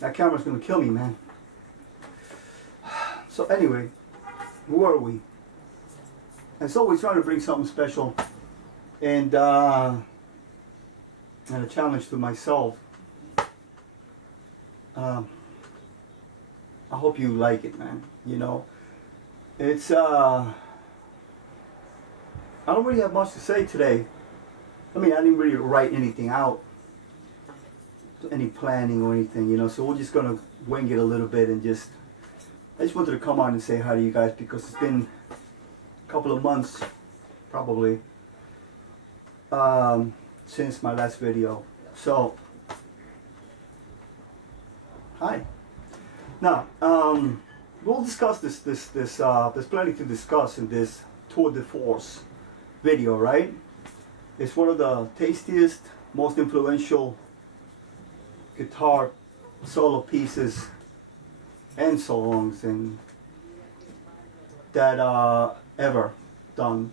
That camera's gonna kill me, man. So anyway, who are we? As always, trying to bring something special and a challenge to myself. I hope you like it, man. You know, it's I don't really have much to say today. I mean, I didn't really write anything out, any planning or anything, you know. So we're just gonna wing it a little bit and just. I just wanted to come on and say hi to you guys because it's been a couple of months, probably, since my last video. So, hi. Now, we'll discuss this. There's plenty to discuss in this tour de force video, right? It's one of the tastiest, most influential guitar solo pieces and songs and that ever done,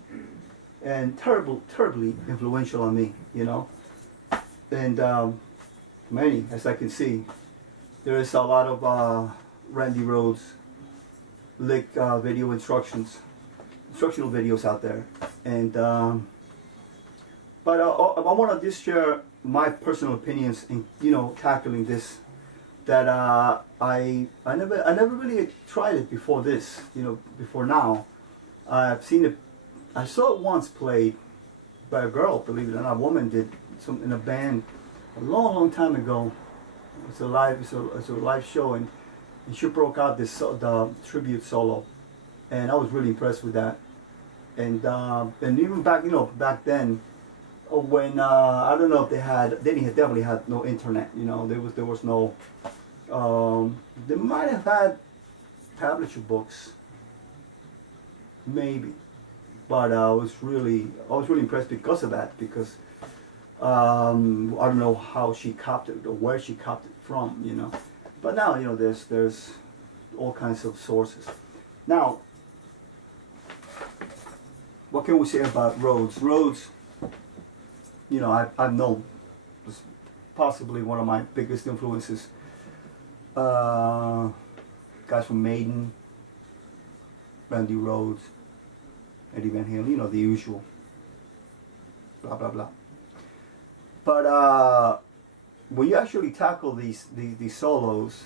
and terribly influential on me, you know. And many, as I can see, there is a lot of Randy Rhoads lick video instructional videos out there, and but I want to just share my personal opinions in, you know, tackling this. That I never really tried it before this, you know, before now. I've seen it. I saw it once played by a girl, believe it or not. A woman did some in a band a long time ago. It's a live show, and she broke out this the tribute solo, and I was really impressed with that. And even back, you know, back then, when I don't know if they definitely had no internet, you know. There was no. They might have had tablature books, maybe, but I was really impressed because of that. Because I don't know how she copied it or where she copied it from, you know. But now, you know, there's all kinds of sources. Now, what can we say about Rhoads? Rhoads, you know, I've known, was possibly one of my biggest influences. Guys from Maiden, Randy Rhoads, Eddie Van Halen, you know, the usual. Blah blah blah. But when you actually tackle these solos,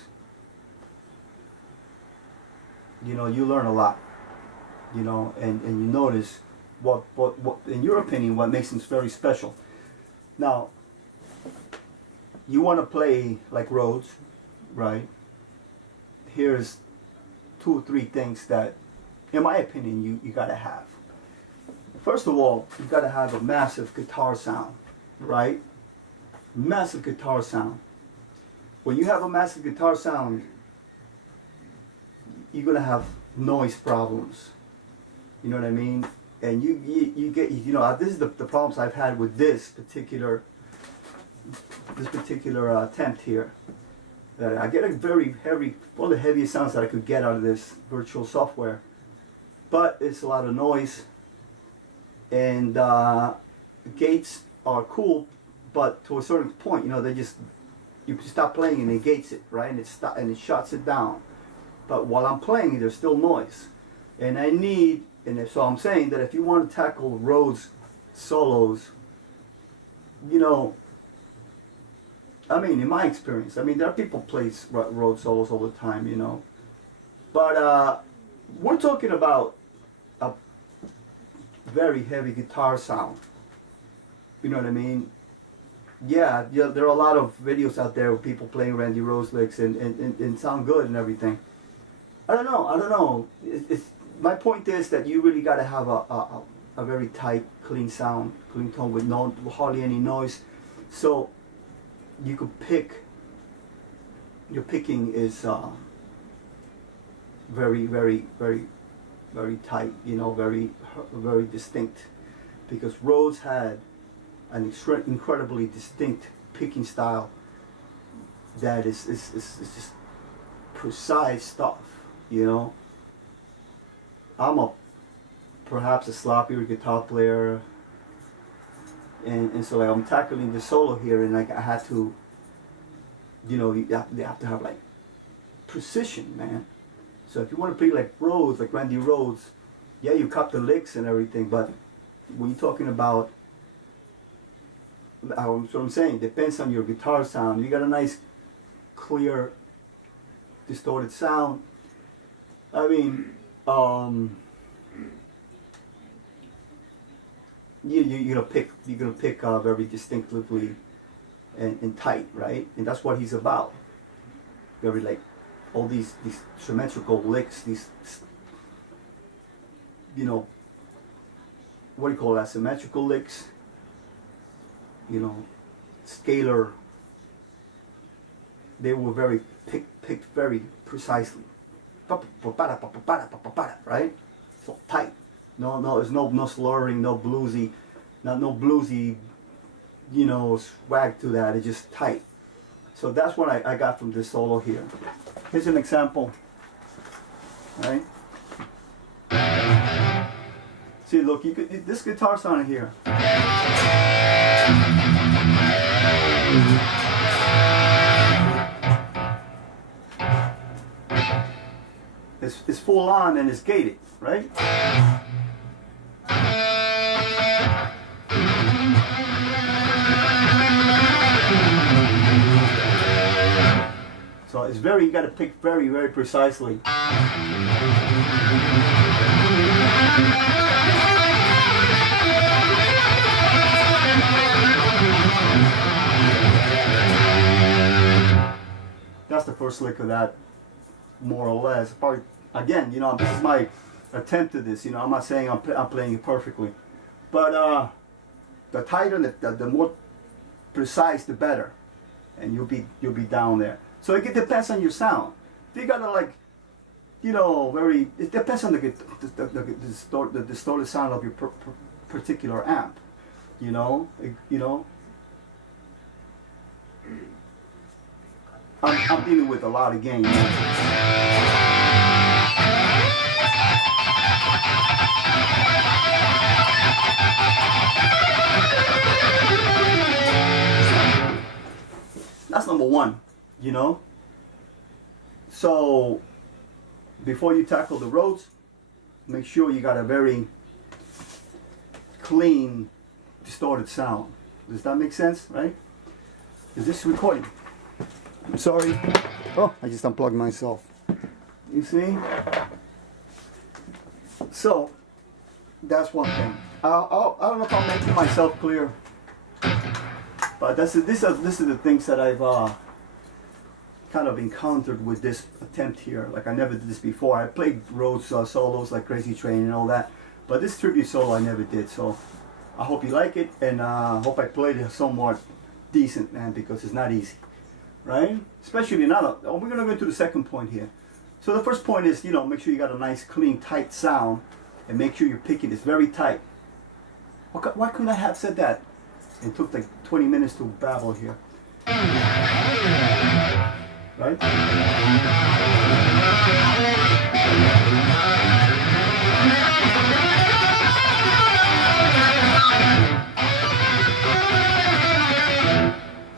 you know, you learn a lot. You know, and you notice what in your opinion what makes them very special. Now, you want to play like Rhoads, right? Here's 2 or 3 things that, in my opinion, you gotta have. First of all, you gotta have a massive guitar sound, right? Massive guitar sound. When you have a massive guitar sound, you're gonna have noise problems. You know what I mean? And you get, you know, this is the problems I've had with this particular attempt here. That I get a very heavy, one of the heaviest sounds that I could get out of this virtual software, but it's a lot of noise, and gates are cool, but to a certain point, you know, you stop playing and it gates it, right, and it shuts it down. But while I'm playing, there's still noise, and so I'm saying that if you want to tackle Rhoads solos, you know, I mean, in my experience, I mean, there are people play Rhoads solos all the time, you know. But we're talking about a very heavy guitar sound. You know what I mean? Yeah, there are a lot of videos out there of people playing Randy Rhoads licks and sound good and everything. I don't know. My point is that you really got to have a very tight, clean sound, clean tone with hardly any noise. So you could pick, your picking is very tight, you know, very distinct, because Rhoads had an incredibly distinct picking style that is just precise stuff, you know. I'm perhaps a sloppier guitar player, and so like I'm tackling the solo here, and like I had to you know, they have to have like precision, man. So if you want to play like Rhoads, like Randy Rhoads, yeah, you cut the licks and everything, but when you're talking about, that's what I'm saying, depends on your guitar sound. You got a nice, clear, distorted sound. I mean, you're gonna pick very distinctively and tight, right? And that's what he's about. Very like all these symmetrical licks, these, you know, what do you call that? Symmetrical licks. You know, scalar. They were very picked very precisely. Right? So tight. No, there's no slurring, no bluesy, no bluesy, you know, swag to that. It's just tight. So that's what I got from this solo here. Here's an example. Right? See, look, you could this guitar sound here. It's full on and it's gated, right? So it's very, you got to pick very, very precisely. That's the first lick of that, more or less. Probably, again, you know, this is my attempt at this. You know, I'm not saying I'm playing it perfectly, but the tighter, the more precise, the better, and you'll be down there. So it depends on your sound. You gotta like, you know, it depends on the distorted sound of your particular amp. You know, I'm dealing with a lot of gain. That's number one, you know. So before you tackle the Rhoads, make sure you got a very clean, distorted sound. Does that make sense, right? Is this recording? I'm sorry. Oh, I just unplugged myself. You see? So, that's one thing. I don't know if I'm making myself clear, but these are the things that I've kind of encountered with this attempt here. Like I never did this before. I played Rhoads solos like Crazy Train and all that, but this tribute solo I never did. So I hope you like it, and I hope I played it somewhat decent, man, because it's not easy. Right? Especially now, we're going to go to the second point here. So the first point is, you know, make sure you got a nice, clean, tight sound, and make sure you're picking this very tight. Why couldn't I have said that? It took like 20 minutes to babble here. Right?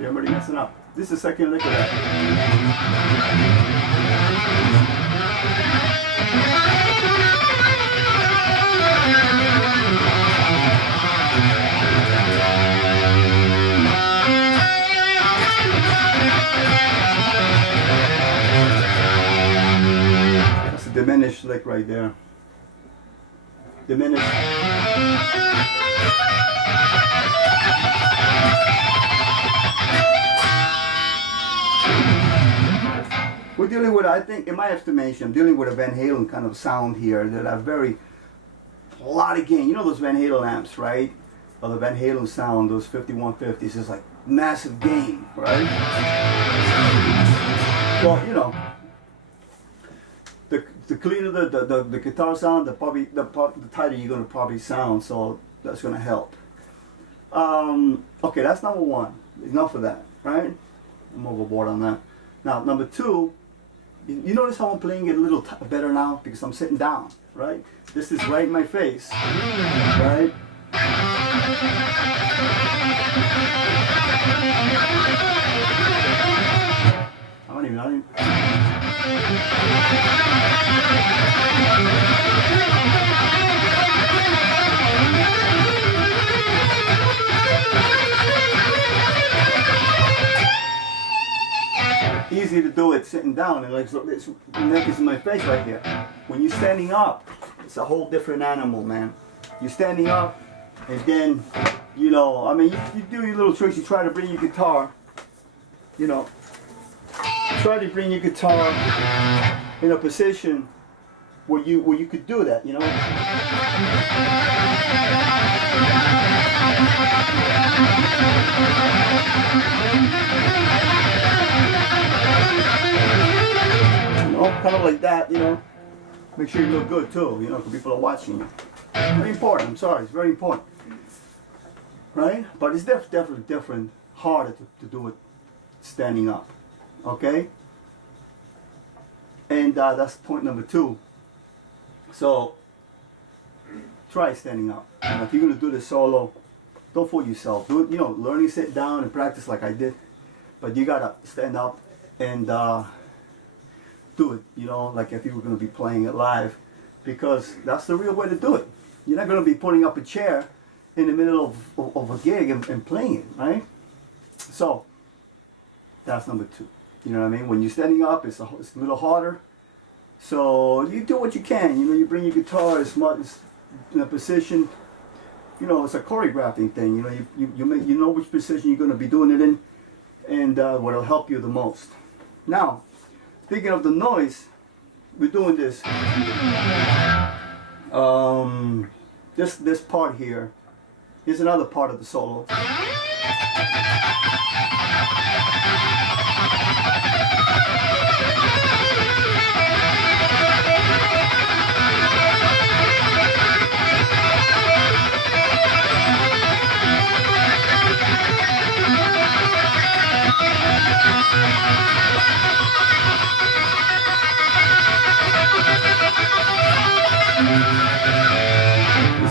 Yeah, I'm already messing up. This is the second lick of that. That's a diminished lick right there. Diminished. We're dealing with, I think, in my estimation, I'm dealing with a Van Halen kind of sound here that have a lot of gain. You know those Van Halen amps, right? Or the Van Halen sound, those 5150s, is like massive gain, right? Well, you know, the cleaner the guitar sound, the tighter you're gonna probably sound. So that's gonna help. Okay, that's number one. Enough of that, right? I'm overboard on that. Now, number two. You notice how I'm playing it a little better now because I'm sitting down, right? This is right in my face, right? easy to do it sitting down, and like so this neck is in my face right here. When you're standing up, it's a whole different animal, man. You're standing up, and then, you know, I mean, you do your little tricks. You try to bring your guitar, you know, try to bring your guitar in a position where you could do that, you know. You know, kind of like that, you know. Make sure you look good too, you know, because people are watching you. Very important. I'm sorry, it's very important, right? But it's definitely different, harder to do it standing up. Okay. And that's point number 2. So try standing up. And if you're gonna do this solo, don't fool yourself. Do it, you know, learning sit down and practice like I did. But you gotta stand up and do it, you know, like if you were gonna be playing it live, because that's the real way to do it. You're not gonna be putting up a chair in the middle of a gig and playing it, right? So that's number 2. You know what I mean? When you're standing up, it's a little harder. So you do what you can. You know, you bring your guitar as much as in a position. You know, it's a choreographing thing. You know, you know which position you're going to be doing it in, and what'll help you the most. Now, speaking of the noise, we're doing this. This part here is another part of the solo.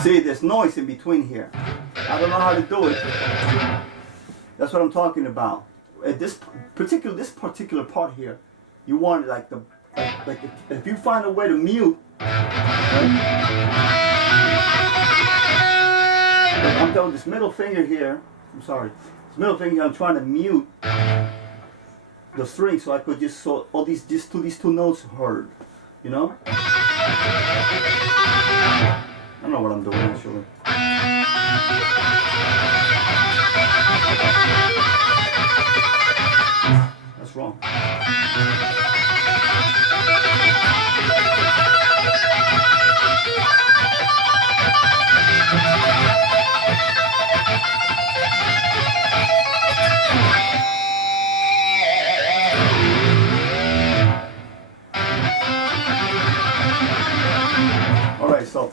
See, there's noise in between here. I don't know how to do it. That's what I'm talking about. At this particular part here, you want like if you find a way to mute. Right? I'm doing this middle finger here. I'm sorry. This middle finger. I'm trying to mute the string so I could just these two notes heard. You know. I don't know what I'm doing actually. That's wrong. All right, so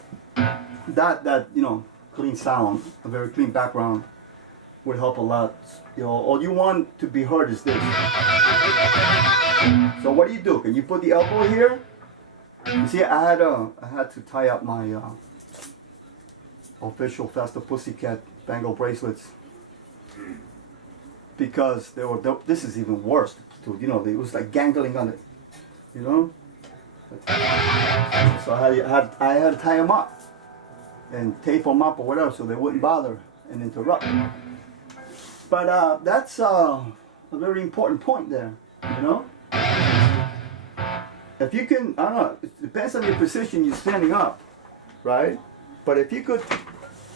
that you know, clean sound, a very clean background would help a lot. You know, all you want to be heard is this. So what do? Can you put the elbow here? You see, I had to tie up my official Faster Pussycat bangle bracelets because this is even worse. You know, it was like gangling on it. You know. So I had to tie them up and tape them up or whatever so they wouldn't bother and interrupt. But that's a very important point there, you know? If you can, I don't know, it depends on your position you're standing up, right? But if you could,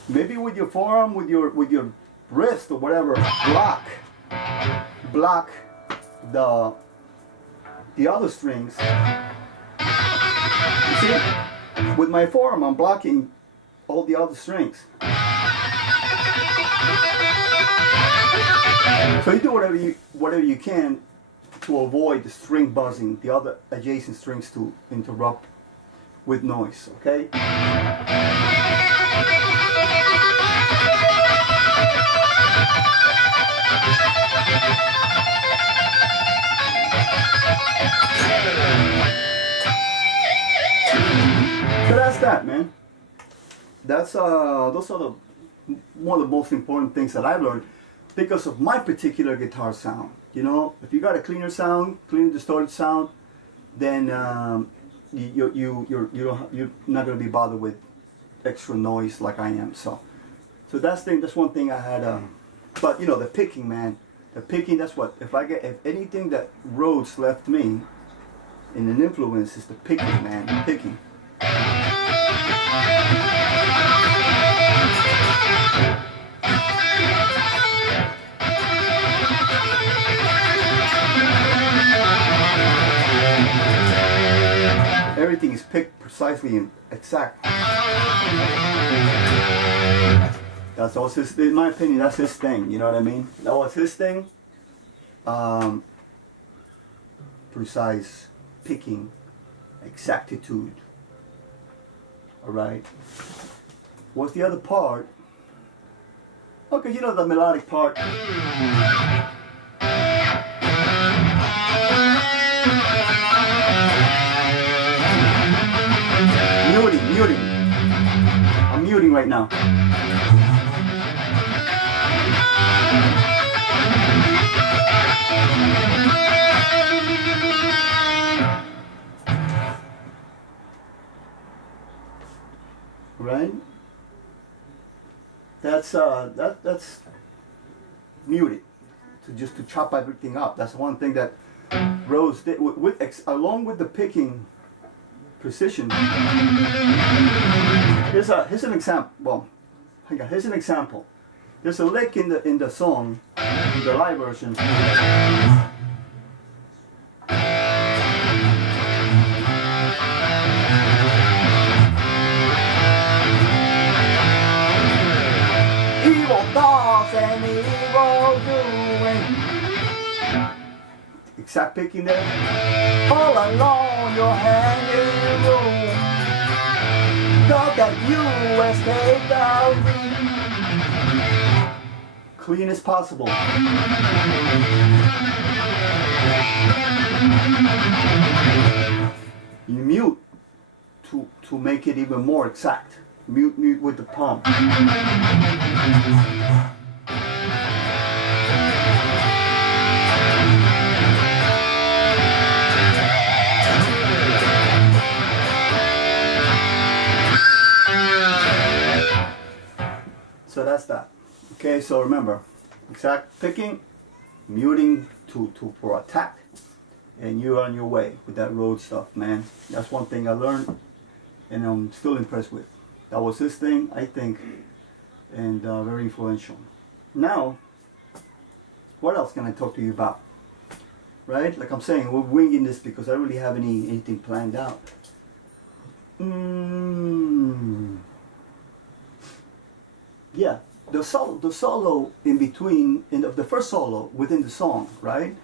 maybe with your forearm, with your wrist or whatever, block the other strings. You see, with my forearm, I'm blocking all the other strings. So you do whatever you can to avoid the string buzzing, the other adjacent strings to interrupt with noise, okay? So that's that, man. That's those are one of the most important things that I've learned because of my particular guitar sound. You know, if you got a cleaner sound, clean distorted sound, then you're not gonna be bothered with extra noise like I am. So that's one thing I had. But you know, the picking, man, The picking, that's what, if anything that Rhoads left me in an influence is the picking, man, the picking. Everything is picked precisely and exact. That's also his, in my opinion, that's his thing, you know what I mean? That was his thing. Precise picking, exactitude. Alright. What's the other part? Okay, you know the melodic part. Muting. I'm muting right now. Right? That's muted. To chop everything up. That's one thing that Rhoads did along with the picking precision. Here's an example. Well, here's an example. There's a lick in the song, in the live version. Evil thoughts and evil doing. Exact picking there. All alone, you're hanging room. Thought that you escaped out. Clean as possible. You mute to make it even more exact. Mute with the palm. So that's that. Okay, so remember, exact picking, muting for attack, and you're on your way with that Rhoads stuff, man. That's one thing I learned, and I'm still impressed with. That was his thing, I think, and very influential. Now, what else can I talk to you about? Right? Like I'm saying, we're winging this because I don't really have anything planned out. Yeah, the solo in between, the first solo within the song, right?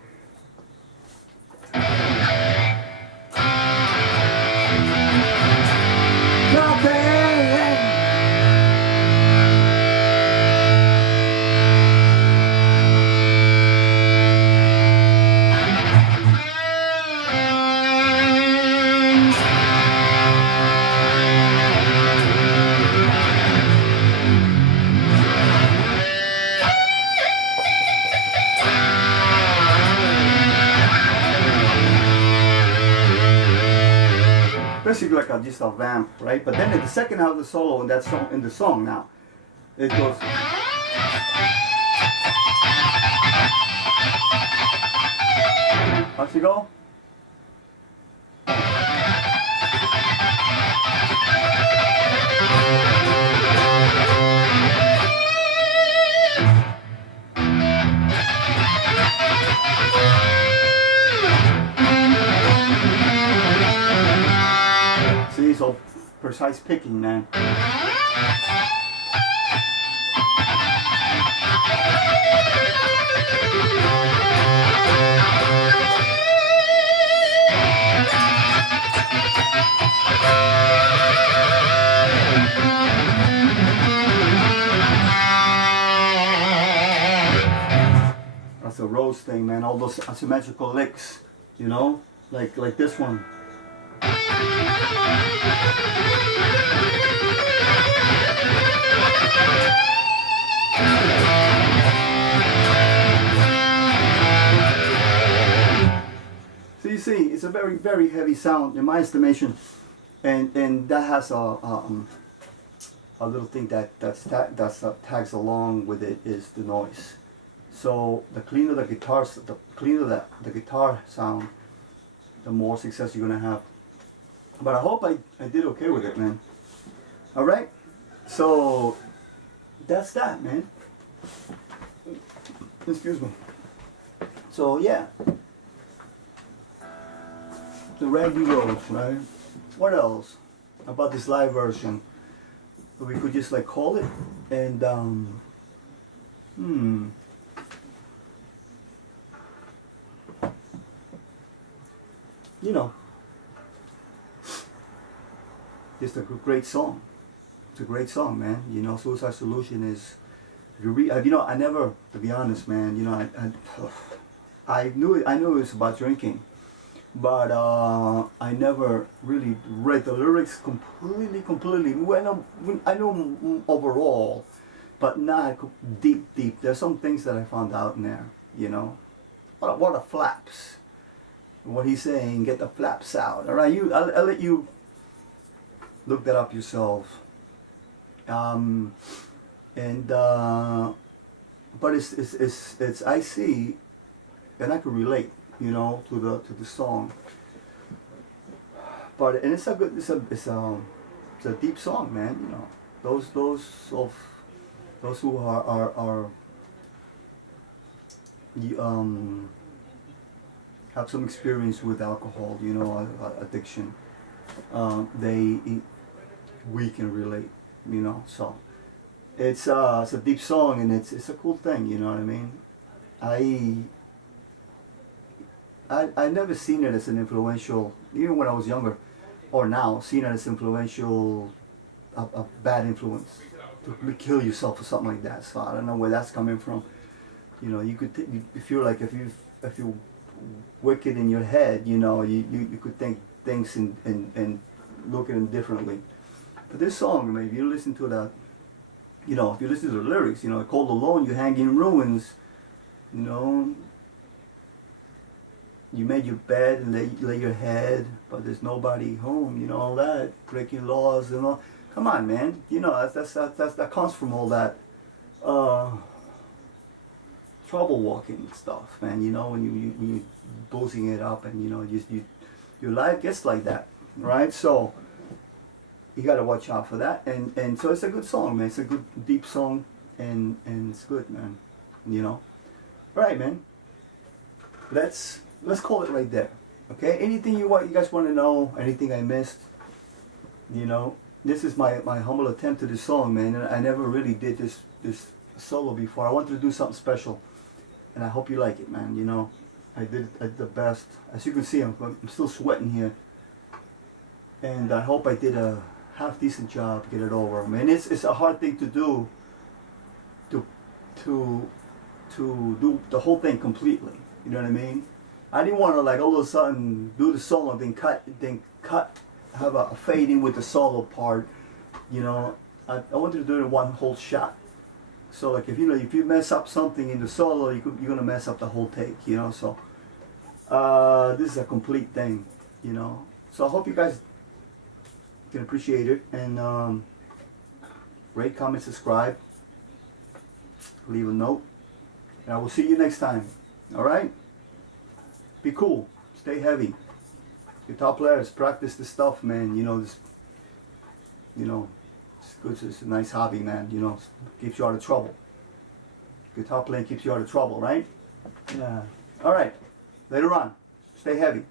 Basically like just a vamp, right? But then at the second half of the solo in that song, in the song now, it goes. How's it go? See, so precise picking, man. That's a Rhoads thing, man. All those asymmetrical licks, you know, like this one. So you see, it's a very, very heavy sound in my estimation, and that has a little thing that tags along with it is the noise. So the cleaner the guitars, the cleaner the guitar sound, the more success you're gonna have. But I hope I did okay with it, man. All right. So that's that, man. Excuse me. So yeah, the Randy Rhoads, right? What else about this live version? We could just like call it and you know, just a great song. It's a great song, man. You know, Suicide Solution is. You know, I never, to be honest, man. You know, I knew it was about drinking, but I never really read the lyrics completely. I know overall, but not deep. There's some things that I found out in there. You know, what are flaps? What he's saying, get the flaps out. All right, I'll let you look that up yourself. But it's I see, and I can relate, you know, to the song. But and it's a deep song, man. You know, those who are have some experience with alcohol, you know, addiction. We can relate, you know. So it's a deep song, and it's a cool thing, you know what I mean. I never seen it as an influential, even when I was younger, or now, seen it as influential, a bad influence to kill yourself or something like that. So I don't know where that's coming from. You know, you could you feel like if you're wicked in your head, you know, you could think things and look at them differently. But this song, maybe you listen to that, you know, if you listen to the lyrics, you know, cold alone, you hang in ruins, you know, you made your bed and lay your head, but there's nobody home, you know, all that, breaking laws and all. Come on, man, you know, that comes from all that trouble walking stuff, man, you know, when you boozing it up, and you know, your life gets like that, right? So you gotta watch out for that, and so it's a good song, man. It's a good deep song, and it's good, man. You know, all right, man. Let's call it right there, okay? Anything you guys want to know? Anything I missed? You know, this is my humble attempt to this song, man. And I never really did this solo before. I wanted to do something special, and I hope you like it, man. You know, I did the best. As you can see, I'm still sweating here, and I hope I did a half decent job to get it over. I mean, it's a hard thing to do. To do the whole thing completely. You know what I mean? I didn't want to like all of a sudden do the solo and then cut, have a fade in with the solo part. You know, I wanted to do it in one whole shot. So like if you mess up something in the solo, you're gonna mess up the whole take. You know, so this is a complete thing. You know, so I hope you guys can appreciate it, and rate, comment, subscribe, leave a note, and I will see you next time. All right? Be cool. Stay heavy. Guitar players, practice this stuff, man. You know, this. You know, it's good. It's a nice hobby, man. You know, keeps you out of trouble. Guitar playing keeps you out of trouble, right? Yeah. All right. Later on. Stay heavy.